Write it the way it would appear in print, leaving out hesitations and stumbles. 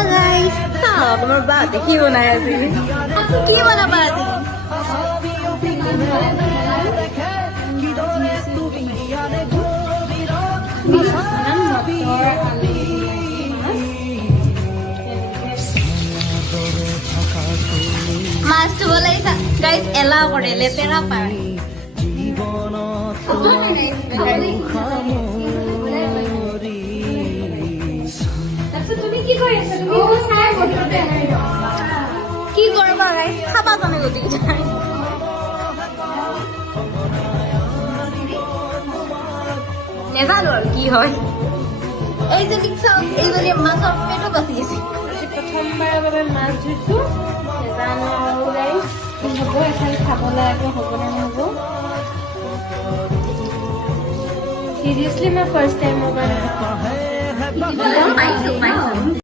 hello guys सब मोर बात की बनाया छी की बनाबा छी মাছ তো বলাইছা গাইস এলা করে লেতেরা পায় কি করবা গাইস খাবা জানে গতি নেজানো আর কি হয় এই যে লিখছো এই যে মাছৰ পেটো বাছি গেছে প্ৰথমবাৰৰ বাবে মাছ ধুইছো নেজানো আৰু গাইস কি হ'ব এখন খাবলৈ আকৌ হ'ব নে নহ'ব সিৰিয়াছলি মই ফাৰ্ষ্ট টাইম মোবাইল মাইছো